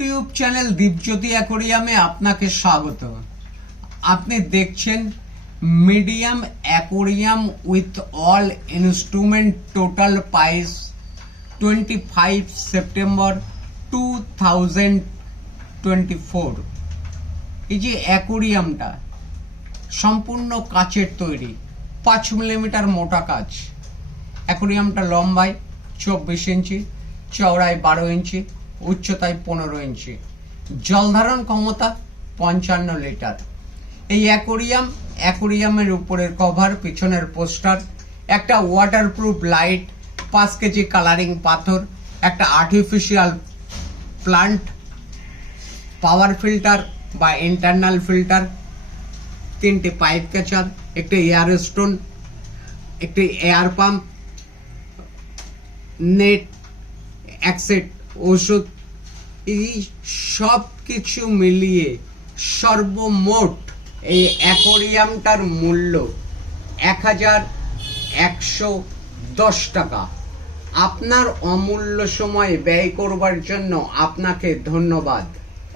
YouTube channel Dipjyoti অ্যাকোরিয়ামে আপনাকে স্বাগত। আপনি দেখছেন medium aquarium with all instrument, total price 25 September 2024। এই যে অ্যাকোরিয়ামটা সম্পূর্ণ কাচের তৈরি, 5 মিলিমিটার মোটা কাচ। অ্যাকোরিয়ামটা লম্বায় 24 ইঞ্চি, চওড়ায় 12 ইঞ্চি, উচ্চতায় 15 ইঞ্চি, জল ধারণ ক্ষমতা 55 লিটার। এই অ্যাকোরিয়ামের উপরের কভার, পিছনের পোস্টার, একটা ওয়াটারপ্রুফ লাইট, 5 কেজি কালারিং পাথর, একটা আর্টিফিশিয়াল প্লান্ট, পাওয়ার ফিল্টার বা ইন্টারনাল ফিল্টার, 3টে পাইপ ক্যাচার, একটি এয়ার স্টোন, একটি এয়ার পাম্প, নেট, অ্যাক্সেট, ওষুধ, এই সব কিছু মিলিয়ে সর্বমোট এই অ্যাকোরিয়ামটার মূল্য 1110 টাকা। আপনার অমূল্য সময় ব্যয় করবার জন্য আপনাকে ধন্যবাদ।